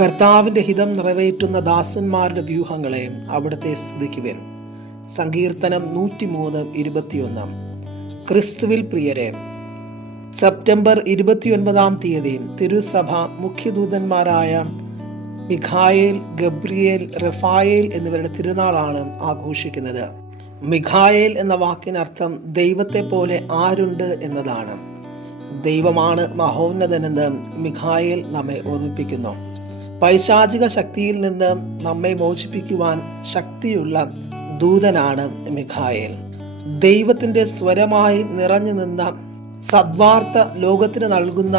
കർത്താവിന്റെ ഹിതം നിറവേറ്റുന്ന ദാസന്മാരുടെ വ്യൂഹങ്ങളെ അവിടുത്തെ സ്തുതിക്കുവൻ. സങ്കീർത്തനം നൂറ്റിമൂന്ന് ഇരുപത്തിയൊന്ന്. ക്രിസ്തുവിൽ പ്രിയരെ സെപ്റ്റംബർ ഇരുപത്തിയൊൻപതാം തീയതി തിരുസഭ മുഖ്യദൂതന്മാരായ മിഖായേൽ ഗബ്രിയേൽ റഫായേൽ എന്നിവരുടെ തിരുനാളാണ് ആഘോഷിക്കുന്നത്. മിഖായേൽ എന്ന വാക്കിനർത്ഥം ദൈവത്തെ പോലെ ആരുണ്ട് എന്നതാണ്. ദൈവമാണ് മഹോന്നതനെന്ന് മിഖായേൽ നമ്മെ ഓർമ്മിപ്പിക്കുന്നു. പൈശാചിക ശക്തിയിൽ നിന്ന് നമ്മെ മോചിപ്പിക്കുവാൻ ശക്തിയുള്ള ദൂതനാണ് മിഖായേൽ. ദൈവത്തിന്റെ സ്വരമായി നിറഞ്ഞു നിന്ന സദ്വാർത്ത ലോകത്തിന് നൽകുന്ന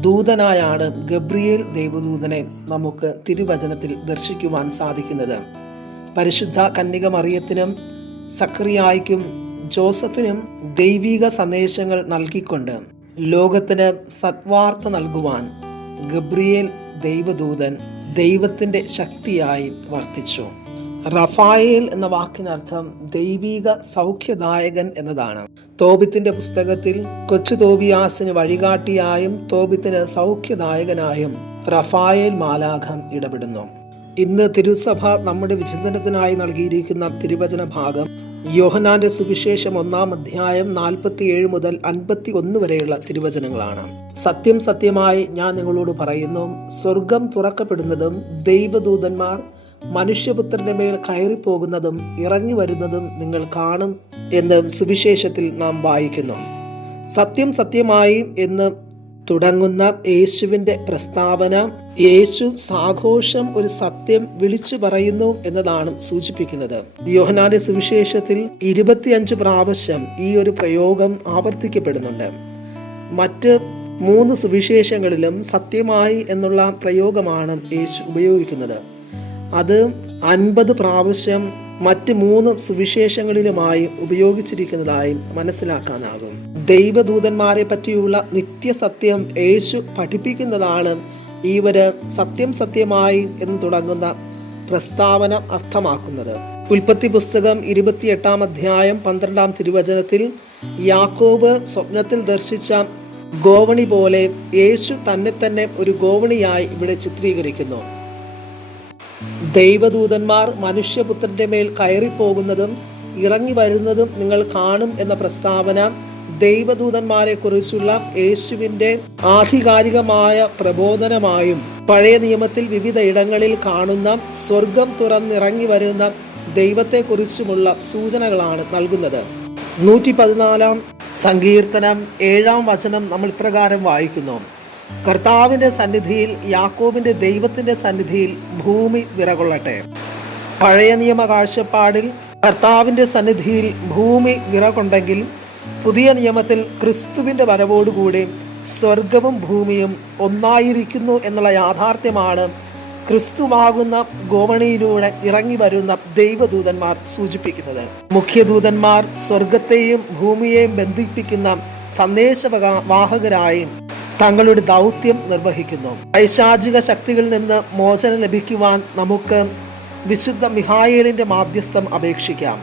ദൂതനായാണ് ഗബ്രിയേൽ ദൈവദൂതനെ നമുക്ക് തിരുവചനത്തിൽ ദർശിക്കുവാൻ സാധിക്കുന്നത്. പരിശുദ്ധ കന്യക മറിയത്തിനും സക്രിയായ്ക്കും ജോസഫിനും ദൈവിക സന്ദേശങ്ങൾ നൽകിക്കൊണ്ട് ലോകത്തിന് സത്വാർത്ത നൽകുവാൻ ഗബ്രിയേൽ ദൈവദൂതൻ ദൈവത്തിന്റെ ശക്തിയായി വർത്തിച്ചു. റഫായേൽ എന്ന വാക്കിനർത്ഥം ദൈവിക സൗഖ്യദായകൻ എന്നതാണ്. തോബിത്തിന്റെ പുസ്തകത്തിൽ കൊച്ചു തോബിയാസിന് വഴികാട്ടിയായും തോബിത്തിന് സൗഖ്യദായകനായും റഫായേൽ മാലാഖം ഇടപെടുന്നു. ഇന്ന് തിരുസഭ നമ്മുടെ വിചിന്തനത്തിനായി നൽകിയിരിക്കുന്ന തിരുവചന ഭാഗം യോഹനാന്റെ സുവിശേഷം ഒന്നാം അധ്യായം നാൽപ്പത്തിയേഴ് മുതൽ അൻപത്തി ഒന്ന് വരെയുള്ള തിരുവചനങ്ങളാണ്. സത്യം സത്യമായി ഞാൻ നിങ്ങളോട് പറയുന്നു. സ്വർഗം തുറക്കപ്പെടുന്നതും ദൈവദൂതന്മാർ മനുഷ്യപുത്രന്റെ മേൽ കയറിപ്പോകുന്നതും ഇറങ്ങി വരുന്നതും നിങ്ങൾ കാണും എന്ന് സുവിശേഷത്തിൽ നാം വായിക്കുന്നു. സത്യം സത്യമായി എന്ന് തുടങ്ങുന്ന യേശുവിന്റെ പ്രസ്താവന യേശു സാഘോഷം ഒരു സത്യം വിളിച്ചു പറയുന്നു എന്നതാണ് സൂചിപ്പിക്കുന്നത്. യോഹനാന്റെ സുവിശേഷത്തിൽ ഇരുപത്തിയഞ്ച് പ്രാവശ്യം ഈ ഒരു പ്രയോഗം ആവർത്തിക്കപ്പെടുന്നുണ്ട്. മറ്റ് മൂന്ന് സുവിശേഷങ്ങളിലും സത്യമായി എന്നുള്ള പ്രയോഗമാണ് യേശു ഉപയോഗിക്കുന്നത്. അത് അൻപത് പ്രാവശ്യം മറ്റ് മൂന്ന് സുവിശേഷങ്ങളിലുമായി ഉപയോഗിച്ചിരിക്കുന്നതായി മനസ്സിലാക്കാനാകും. ദൈവദൂതന്മാരെ പറ്റിയുള്ള നിത്യസത്യം യേശു പഠിപ്പിക്കുന്നതാണ് ഇവർ സത്യം സത്യമായി എന്ന് തുടങ്ങുന്ന പ്രസ്താവന അർത്ഥമാക്കുന്നത്. ഉൽപ്പത്തി പുസ്തകം ഇരുപത്തിയെട്ടാം അധ്യായം പന്ത്രണ്ടാം തിരുവചനത്തിൽ യാക്കോബ് സ്വപ്നത്തിൽ ദർശിച്ച ഗോവണി പോലെ യേശു തന്നെ തന്നെ ഒരു ഗോവണിയായി ഇവിടെ ചിത്രീകരിക്കുന്നു. ദൈവദൂതന്മാർ മനുഷ്യപുത്രന്റെ മേൽ കയറിപ്പോകുന്നതും ഇറങ്ങി വരുന്നതും നിങ്ങൾ കാണും എന്ന പ്രസ്താവന ദൈവദൂതന്മാരെ കുറിച്ചുള്ള യേശുവിന്റെ ആധികാരികമായ പ്രബോധനമായും പഴയ നിയമത്തിൽ വിവിധ ഇടങ്ങളിൽ കാണുന്ന സ്വർഗം തുറന്നിറങ്ങി വരുന്ന ദൈവത്തെക്കുറിച്ചുമുള്ള സൂചനകളാണ് നൽകുന്നത്. നൂറ്റി പതിനാലാം സങ്കീർത്തനം ഏഴാം വചനം നമ്മൾ ഇപ്രകാരം വായിക്കുന്നു. കർത്താവിന്റെ സന്നിധിയിൽ യാക്കോബിന്റെ ദൈവത്തിന്റെ സന്നിധിയിൽ ഭൂമി വിറകൊള്ളട്ടെ. പഴയ നിയമ കാഴ്ചപ്പാടിൽ കർത്താവിന്റെ സന്നിധിയിൽ ഭൂമി വിറകൊണ്ടെങ്കിൽ പുതിയ നിയമത്തിൽ ക്രിസ്തുവിന്റെ വരവോടുകൂടി സ്വർഗവും ഭൂമിയും ഒന്നായിരിക്കുന്നു എന്നുള്ള യാഥാർത്ഥ്യമാണ് ക്രിസ്തുവാകുന്ന ഗോവണിയിലൂടെ ഇറങ്ങി വരുന്ന ദൈവദൂതന്മാർ സൂചിപ്പിക്കുന്നത്. മുഖ്യദൂതന്മാർ സ്വർഗത്തെയും ഭൂമിയെയും ബന്ധിപ്പിക്കുന്ന സന്ദേശവക വാഹകരായും തങ്ങളുടെ ദൗത്യം നിർവഹിക്കുന്നു. പൈശാചിക ശക്തികളിൽ നിന്ന് മോചനം ലഭിക്കുവാൻ നമുക്ക് വിശുദ്ധ മിഹായേലിന്റെ മാധ്യസ്ഥം അപേക്ഷിക്കാം.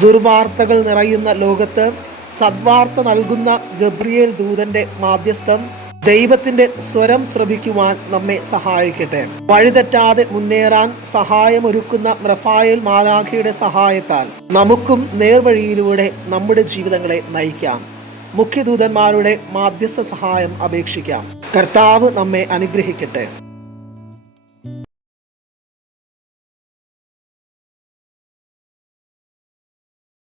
ദുർവാർത്തകൾ നിറയുന്ന ലോകത്ത് സദ്വാർത്ത നൽകുന്ന ഗബ്രിയേൽ ദൂതന്റെ മാധ്യസ്ഥം ദൈവത്തിന്റെ സ്വരം ശ്രവിക്കുവാൻ നമ്മെ സഹായിക്കട്ടെ. വഴിതെറ്റാതെ മുന്നേറാൻ സഹായമൊരുക്കുന്ന റഫായേൽ മാലാഖയുടെ സഹായത്താൽ നമുക്കും നേർവഴിയിലൂടെ നമ്മുടെ ജീവിതങ്ങളെ നയിക്കാം. മുഖ്യദൂതന്മാരുടെ മാധ്യസ്ഥ സഹായം അപേക്ഷിക്കാം. കർത്താവ് നമ്മെ അനുഗ്രഹിക്കട്ടെ.